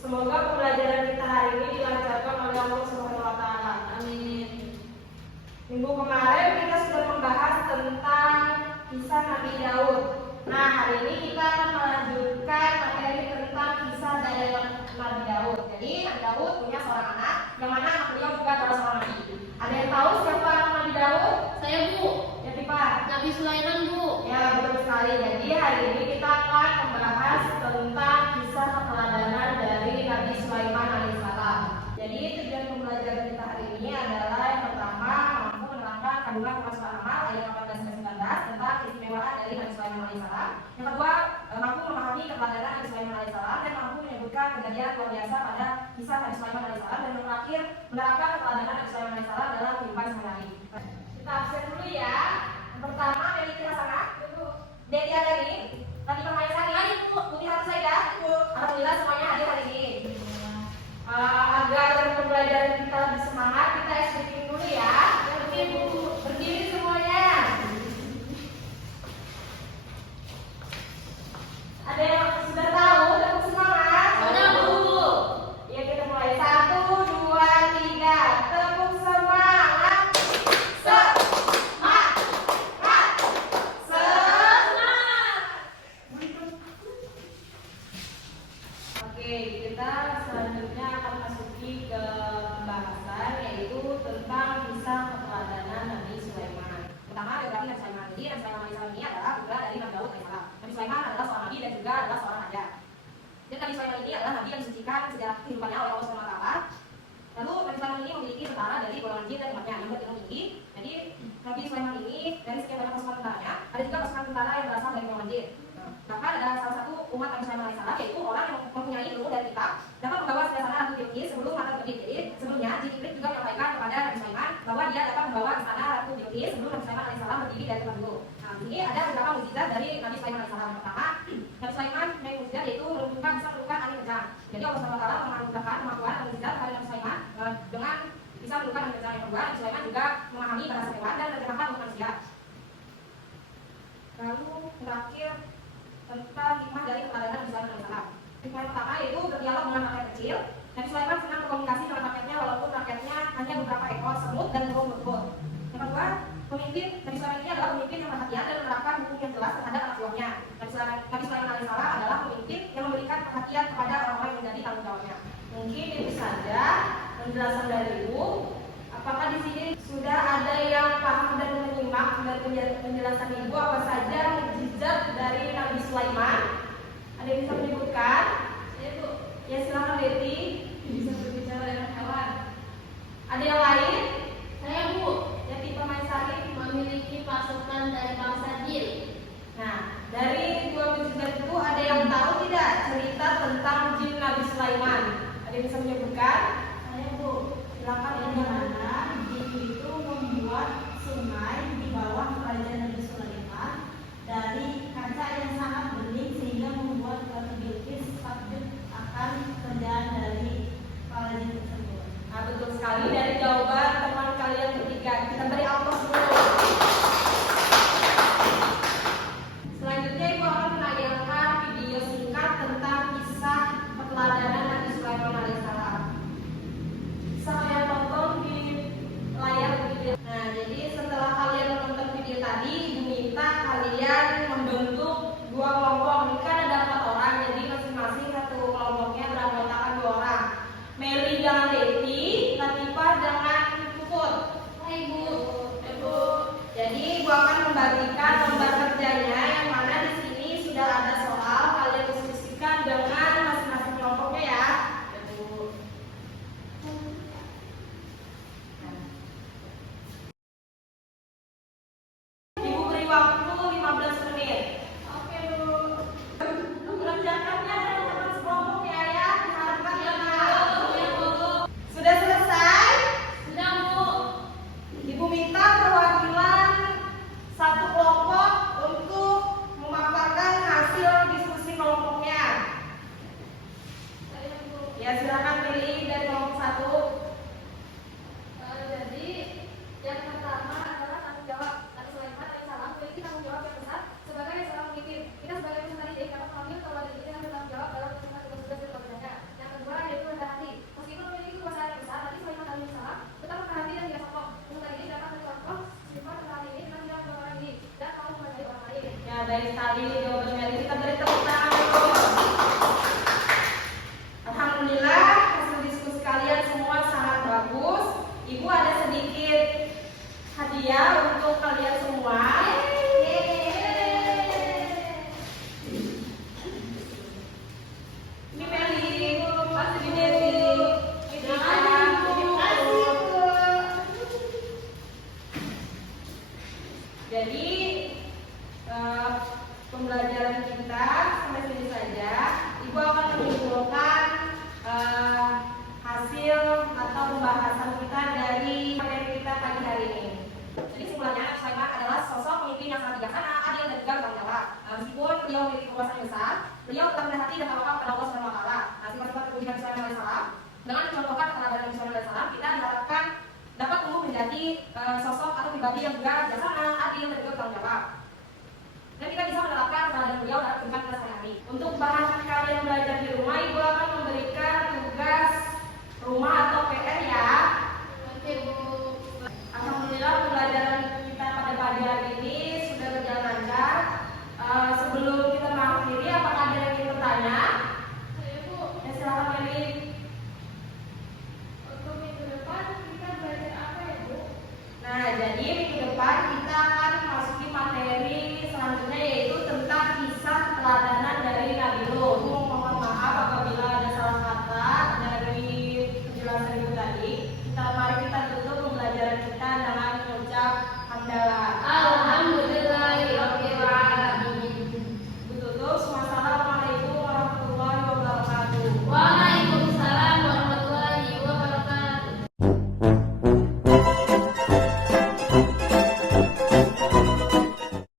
Semoga pembelajaran kita hari ini dilancarkan oleh Allah Subhanahu wa taala. Amin. Minggu kemarin kita sudah membahas tentang kisah Nabi Daud. Nah, hari ini kita akan melanjutkan materi tentang kisah dari Nabi Daud. Jadi, Nabi Daud punya seorang anak, yang mana anak beliau juga adalah seorang nabi. Ada yang tahu siapa anak Nabi Daud? Saya, Bu. Ya, Tipa. Nabi Sulaiman, Bu. Ya, betul sekali. Jadi, hari ini kita akan membahas tentang kisah keteladanan dari Nabi Sulaiman alaihissalam. Jadi, tujuan pembelajaran kita hari ini adalah yang pertama, mampu menerangkan kandungan kemasukan amal ayat 18-19 tentang keistimewaan dari Nabi Sulaiman alaihissalam. Yang kedua, mampu memahami keteladanan Nabi Sulaiman alaihissalam dan mampu menyebutkan kejadian luar biasa pada kisah Nabi Sulaiman alaihissalam. Dan yang terakhir, menerapkan keteladanan Nabi Sulaiman alaihissalam dalam kehidupan sehari-hari. Kita absen dulu ya. Yang pertama, Meli Kirasana, Dedi Adani, Tadi Permaisani, Putih Harsaidah. Alhamdulillah semuanya hadir hari ini. Agar pembelajaran kita lebih semangat, kita SPP dulu ya. Berdiri semuanya. Ada yang sudah tahu, tepuk semangat. Sudah, Bu. Ya, kita mulai 1, 2, 3. Tepuk semangat. Semangat. Oke, kita selanjutnya akan masuki ke pembahasan yaitu tentang kisah keteladanan Nabi Sulaiman. Pertama, biografi Nabi Sulaiman. Jadi, Nabi Sulaiman alaihissalam ini adalah putra dari Nabi Daud alaihissalam. Nabi Sulaiman adalah seorang nabi dan juga adalah seorang raja. Dan Nabi Sulaiman ini adalah nabi yang disucikan sejarah kehidupannya oleh Allah Subhanahu wa taala. Lalu Nabi Sulaiman ini memiliki tentara dari golongan jin dan umatnya yang berilmu tinggi. Jadi, Nabi Sulaiman ini dari sekian banyak pasukan tentaranya, ada juga pasukan tentara yang berasal dari golongan jin. Bahkan ada salah satu umat Nabi Sulaiman alaihissalam yaitu orang yang mempunyai ilmu dari kitab dapat membawa istana Ratu Bilqis sebelum mata terbit. Jadi sebelumnya jin iblis juga menyampaikan kepada Nabi Sulaiman bahwa dia dapat membawa istana Ratu Bilqis sebelum Nabi Sulaiman alaihissalam berdiri dari tempat dulu. Nah, di sini ada beberapa mukjizat dari Nabi Sulaiman alaihissalam. Yang pertama, Nabi Sulaiman mempunyai mukjizat yaitu bisa menurunkan angin kencang. Jadi Allah Subhanahu wa taala menganugerahkan kemampuan dan mukjizat kepada Nabi Sulaiman dengan bisa menurunkan angin kencang. Yang kedua, Nabi Sulaiman juga memahami bahasa hewan dan menerjemahkan untuk manusia. Lalu terakhir tentang hikmah dari keteladanan Nabi Sulaiman alaihissalam. Hikmah pertama yaitu berdialog dengan rakyat kecil. Nabi Sulaiman senang berkomunikasi dengan rakyatnya walaupun rakyatnya hanya beberapa ekor semut dan burung berbun. Yang kedua, pemimpin Nabi Sulaiman ini adalah pemimpin yang perhatian dan menerapkan hukum yang jelas terhadap anak buahnya. Nabi Sulaiman alaihissalam adalah pemimpin yang memberikan perhatian kepada orang-orang yang menjadi tanggung jawabnya. Mungkin itu saja penjelasan dari Ibu. Apakah di sini sudah ada yang paham dan menyimak dari penjelasan Ibu apa saja mukjizat dari Nabi Sulaiman? Ada yang bisa menyebutkan? Ya, Bu. Ya, silakan Leti. Bisa berbicara dengan hewan. Ada yang lain? Saya, Bu. Ya, Tipe Maisari Memiliki pasukan dari bangsa jin. Nah, dari dua mukjizat itu ada yang tahu tidak cerita tentang jin Nabi Sulaiman? Ada yang bisa menyebutkan? Saya, Bu. Silakan Yang Ibu. mana jin itu membuat sungai di bawah kerajaan Nabi Sulaiman dari kaca yang sangat bening sehingga membuat Ratu Bilqis takjub akan kerjaan dari para jin tersebut. Nah, betul sekali dari jawaban teman kalian bertiga. Kita beri aplaus dulu. Selanjutnya Ibu akan menayangkan video singkat tentang kisah keteladanan Nabi Sulaiman alaihissalam. Bisa kalian tonton video baik sekali jawaban Meli. Kita beri tepuk tangan dulu. Alhamdulillah hasil diskusi kalian semua sangat bagus. Ibu ada sedikit hadiah untuk kalian semua. Ini Meli, masih di Desi. Jadi pembelajaran kita sampai sini saja. Ibu akan menyimpulkan hasil atau pembahasan kita dari materi kita pagi hari ini. Jadi kesimpulannya, Sulaiman adalah sosok pemimpin yang sangat bijaksana, adil dan juga bertanggung jawab. Meskipun beliau memiliki kekuasaan yang besar, beliau tetap rendah hati dan tawakal kepada Allah Subhanahu wa taala. Sifat-sifat kemuliaan Sulaiman alaihissalam dengan mencontohkan keteladanan Nabi Sulaiman alaihissalam, kita diharapkan dapat tumbuh menjadi sosok atau pribadi yang juga bijaksana, adil dan juga bertanggung jawab. Dan kita bisa menerapkan keteladanan